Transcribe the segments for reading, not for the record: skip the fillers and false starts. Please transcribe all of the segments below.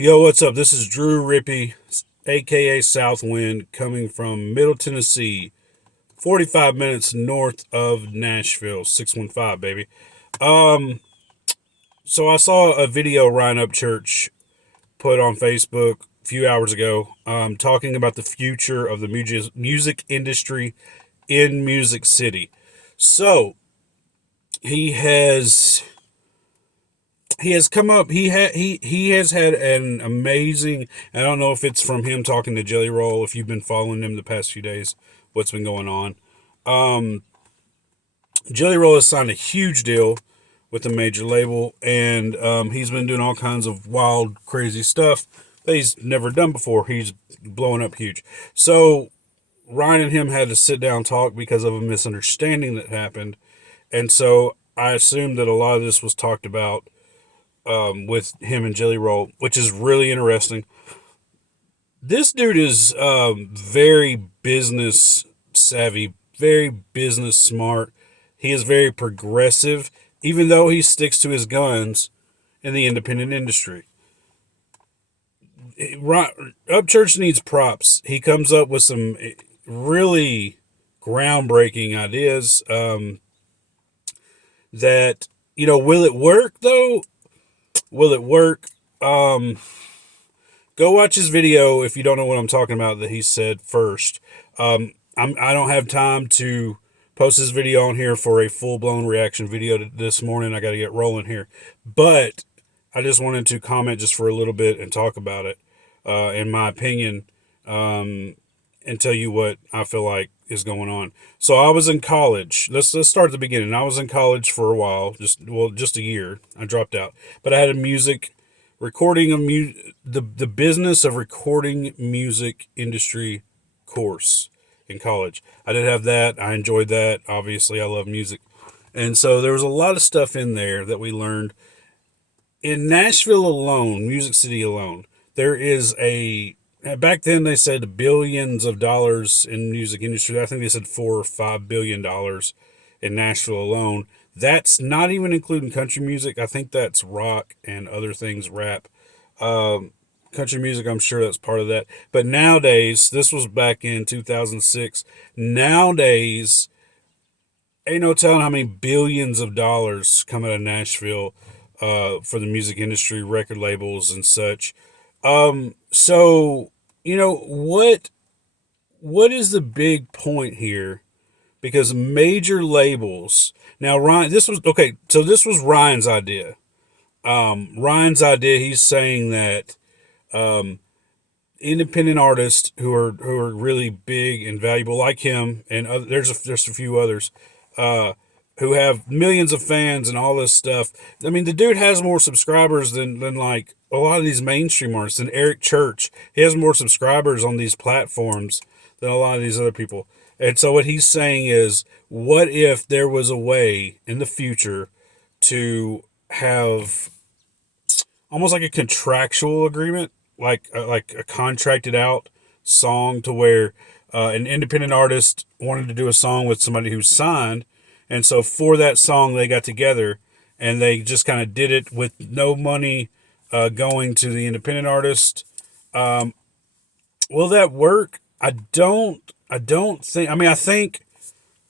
Yo, what's up? This is Drew Rippey, aka Southwind, coming from Middle Tennessee, 45 minutes north of Nashville, 615, baby. Um, so I saw a video Ryan Upchurch put on Facebook a few hours ago, talking about the future of the music industry in Music City. So he has he has come up. He has had an amazing. I don't know if it's from him talking to Jelly Roll. If you've been following him the past few days, what's been going on? Jelly Roll has signed a huge deal with a major label, and he's been doing all kinds of wild, crazy stuff that he's never done before. He's blowing up huge. So Ryan and him had to sit down and talk because of a misunderstanding that happened, and so I assume that a lot of this was talked about with him and Jelly Roll, which is really interesting. This dude is very business savvy, very business smart. He is very progressive, even though he sticks to his guns in the independent industry. Upchurch needs props. He comes up with some really groundbreaking ideas that, will it work though? Will it work? Go watch his video if you don't know what I'm talking about that he said first. I don't have time to post this video on here for a full-blown reaction video this morning. I got to get rolling here. But I just wanted to comment just for a little bit and talk about it, in my opinion, and tell you what I feel like is going on. So I was in college. Let's start at the beginning. I was in college for a while, just a year. I dropped out, but I had a music recording of the business of recording music industry course in college. I did have that. I enjoyed that. Obviously, I love music, and so there was a lot of stuff in there that we learned. In Nashville alone, Music City alone, there is back then they said billions of dollars in music industry. I think they said $4 or $5 billion in Nashville alone. That's not even including country music. I think that's rock and other things, rap. Country music, I'm sure that's part of that. But nowadays, this was back in 2006. Nowadays, ain't no telling how many billions of dollars come out of Nashville for the music industry, record labels, and such. So what is the big point here? Because major labels now, Ryan, this was okay. So this was Ryan's idea. Ryan's idea. He's saying that independent artists who are really big and valuable, like him, and there's a few others, who have millions of fans and all this stuff. I mean, the dude has more subscribers than like a lot of these mainstream artists. Than Eric Church, he has more subscribers on these platforms than a lot of these other people. And so what he's saying is, what if there was a way in the future to have almost like a contractual agreement, like a contracted out song, to where an independent artist wanted to do a song with somebody who's signed, and so for that song they got together and they just kind of did it with no money going to the independent artist. Will that work? I don't think. I mean, I think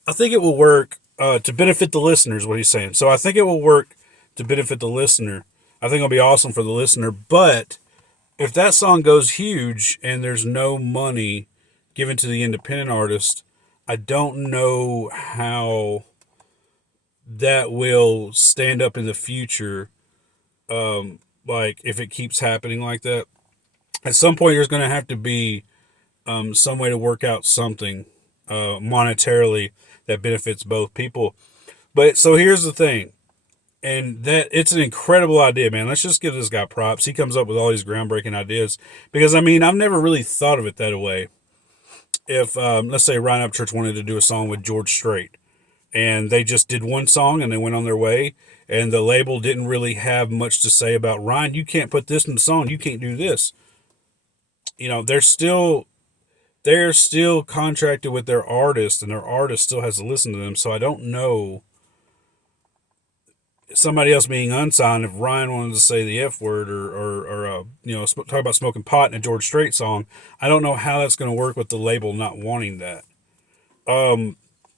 it will work to benefit the listeners. What he's saying. So I think it will work to benefit the listener. I think it'll be awesome for the listener. But if that song goes huge and there's no money given to the independent artist, I don't know how that will stand up in the future. Like if it keeps happening like that, at some point there's going to have to be some way to work out something monetarily that benefits both people. But so here's the thing, and that it's an incredible idea, man. Let's just give this guy props. He comes up with all these groundbreaking ideas because I mean I've never really thought of it that way. If let's say Ryan Upchurch wanted to do a song with George Strait, and they just did one song and they went on their way, and the label didn't really have much to say about Ryan. You can't put this in the song. You can't do this. They're still contracted with their artist, and their artist still has to listen to them. So I don't know somebody else being unsigned, if Ryan wanted to say the F word or talk about smoking pot in a George Strait song, I don't know how that's going to work with the label not wanting that.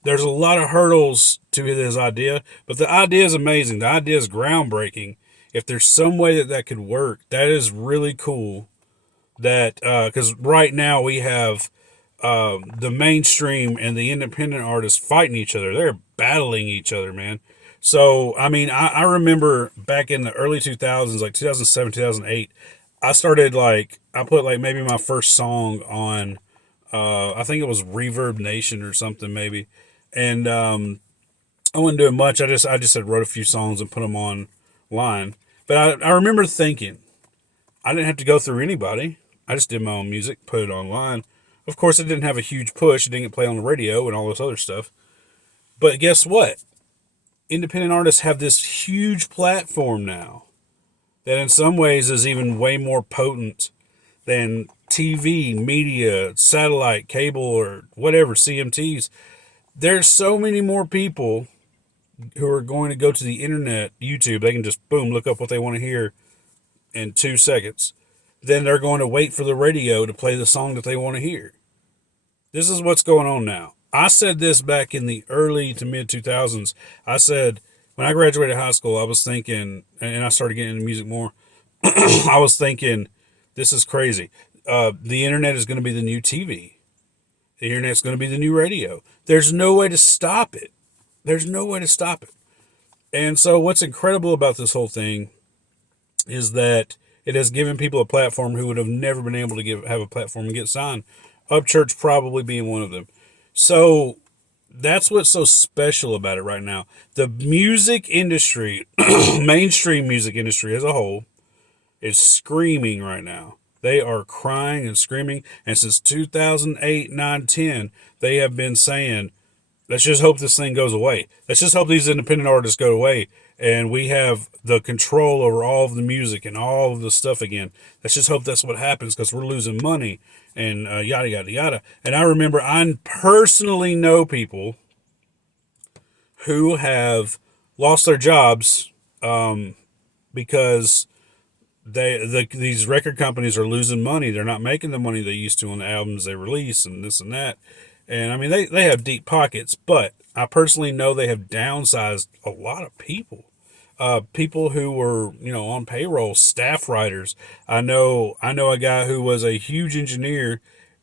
There's a lot of hurdles to this idea, but the idea is amazing. The idea is groundbreaking. If there's some way that that could work, that is really cool. That because right now we have the mainstream and the independent artists fighting each other. They're battling each other, man. So I mean, I remember back in the early 2000s, like 2007, 2008, I started I put like maybe my first song on. I think it was Reverb Nation or something maybe, and I wasn't doing much. I just had wrote a few songs and put them online. But I remember thinking I didn't have to go through anybody. I just did my own music, put it online. Of course, it didn't have a huge push. It didn't get played on the radio and all this other stuff. But guess what? Independent artists have this huge platform now that in some ways is even way more potent than TV, media, satellite, cable, or whatever, CMTs. There's so many more people who are going to go to the internet, YouTube. They can just, boom, look up what they want to hear in 2 seconds. Then they're going to wait for the radio to play the song that they want to hear. This is what's going on now. I said this back in the early to mid 2000s. I said, when I graduated high school, I was thinking, and I started getting into music more, I was thinking, this is crazy. The internet is going to be the new TV. The internet is going to be the new radio. There's no way to stop it. There's no way to stop it. And so what's incredible about this whole thing is that it has given people a platform who would have never been able to have a platform and get signed. Upchurch probably being one of them. So that's what's so special about it right now. The music industry, mainstream music industry as a whole, is screaming right now. They are crying and screaming. And since 2008, 9, 10, they have been saying, let's just hope this thing goes away. Let's just hope these independent artists go away and we have the control over all of the music and all of the stuff again. Let's just hope that's what happens because we're losing money and yada, yada, yada. And I remember I personally know people who have lost their jobs because these record companies are losing money. They're not making the money they used to on the albums they release and this and that. And I mean, they have deep pockets, but I personally know they have downsized a lot of people. People who were, on payroll, staff writers. I know a guy who was a huge engineer,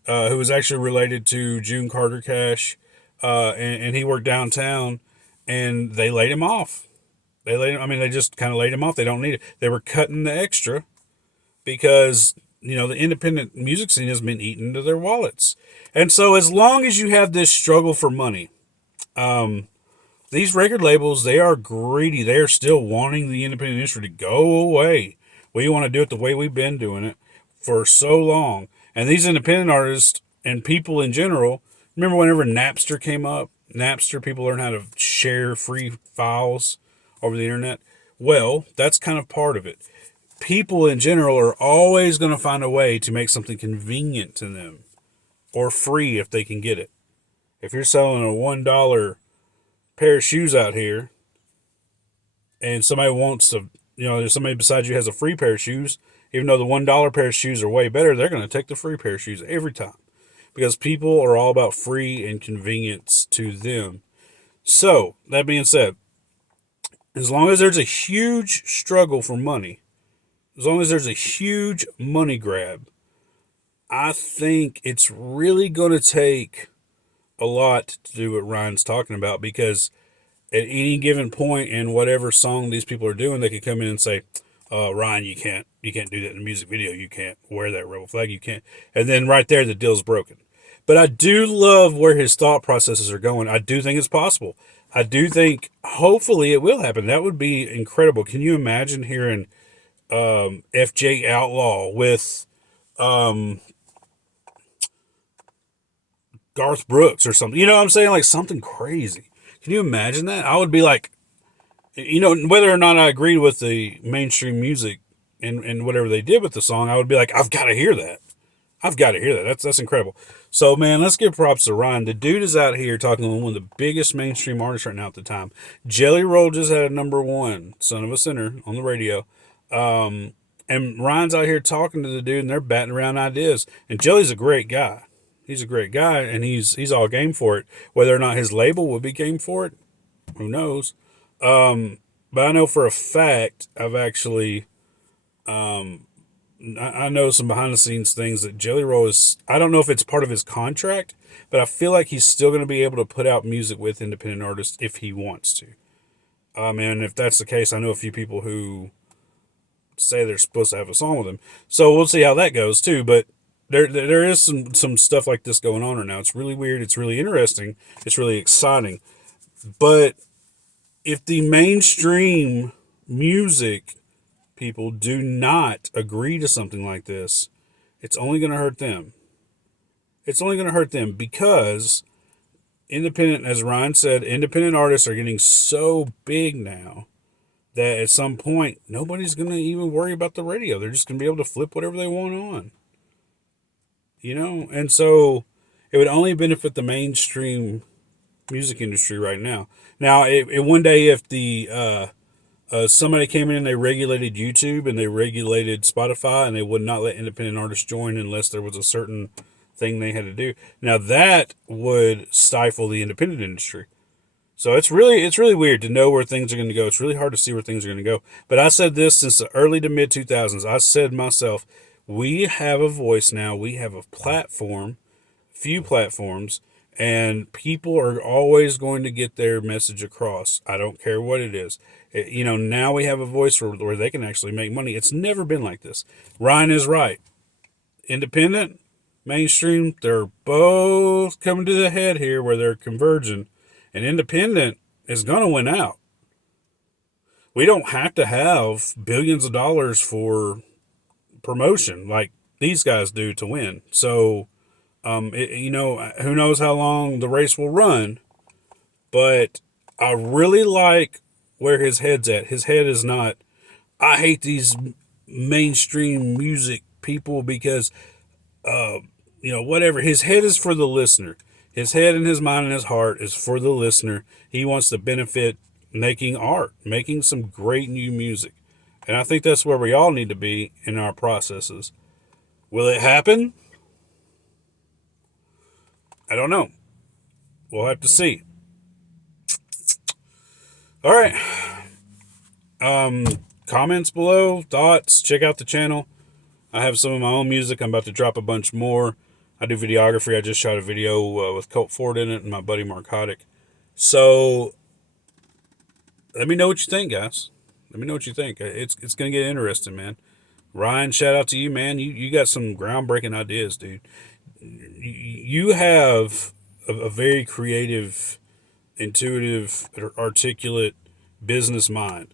who was actually related to June Carter Cash, and he worked downtown, and they laid him off. They just kind of laid him off. They don't need it. They were cutting the extra because, the independent music scene has been eaten to their wallets. And so as long as you have this struggle for money, these record labels, they are greedy. They are still wanting the independent industry to go away. We want to do it the way we've been doing it for so long. And these independent artists and people in general, remember whenever Napster came up? Napster, people learned how to share free files over the internet. Well, that's kind of part of it. People in general are always going to find a way to make something convenient to them or free if they can get it. If you're selling a $1 pair of shoes out here and somebody wants to, there's somebody beside you has a free pair of shoes, even though the $1 pair of shoes are way better, they're going to take the free pair of shoes every time because people are all about free and convenience to them. So, that being said, as long as there's a huge struggle for money, as long as there's a huge money grab, I think it's really going to take a lot to do what Ryan's talking about because at any given point in whatever song these people are doing, they could come in and say, Ryan, you can't do that in a music video. You can't wear that rebel flag. You can't. And then right there, the deal's broken. But I do love where his thought processes are going. I do think it's possible. I do think hopefully it will happen. That would be incredible. Can you imagine hearing FJ Outlaw with Garth Brooks or something? You know what I'm saying? Like something crazy. Can you imagine that? I would be like, whether or not I agreed with the mainstream music and whatever they did with the song, I would be like, I've got to hear that. I've got to hear that. That's incredible. So, man, let's give props to Ryan. The dude is out here talking with one of the biggest mainstream artists right now at the time. Jelly Roll just had a #1, Son of a Sinner, on the radio. And Ryan's out here talking to the dude, and they're batting around ideas. And Jelly's a great guy. He's a great guy, and he's all game for it. Whether or not his label would be game for it, who knows? But I know for a fact I've actually I know some behind the scenes things that Jelly Roll is. I don't know if it's part of his contract, but I feel like he's still going to be able to put out music with independent artists if he wants to. And if that's the case, I know a few people who say they're supposed to have a song with him. So we'll see how that goes too. But there is some stuff like this going on right now. It's really weird. It's really interesting. It's really exciting. But if the mainstream music people do not agree to something like this, it's only going to hurt them. It's only going to hurt them because independent, as Ryan said, independent artists are getting so big now that at some point, nobody's going to even worry about the radio. They're just going to be able to flip whatever they want on. You know? And so it would only benefit the mainstream music industry right now. Now, one day if the somebody came in and they regulated YouTube and they regulated Spotify and they would not let independent artists join unless there was a certain thing they had to do. Now that would stifle the independent industry. So it's really weird to know where things are going to go. It's really hard to see where things are going to go. But I said this since the early to mid 2000s. I said myself, we have a voice now. We have a platform, few platforms, and people are always going to get their message across. I don't care what it is. Now we have a voice where they can actually make money. It's never been like this. Ryan is right. Independent, mainstream, they're both coming to the head here where they're converging. And independent is going to win out. We don't have to have billions of dollars for promotion like these guys do to win. So, who knows how long the race will run. But I really like where his head's at. His head is not, I hate these mainstream music people because, whatever. His head is for the listener. His head and his mind and his heart is for the listener. He wants to benefit making art, making some great new music. And I think that's where we all need to be in our processes. Will it happen? I don't know. We'll have to see. All right. Comments below, thoughts, check out the channel. I have some of my own music. I'm about to drop a bunch more. I do videography. I just shot a video with Colt Ford in it and my buddy Marcotic. So let me know what you think, guys. Let me know what you think. It's going to get interesting, man. Ryan, shout out to you, man. You got some groundbreaking ideas, dude. You have a very creative, intuitive, articulate business mind.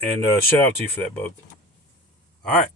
And shout out to you for that, bub. All right.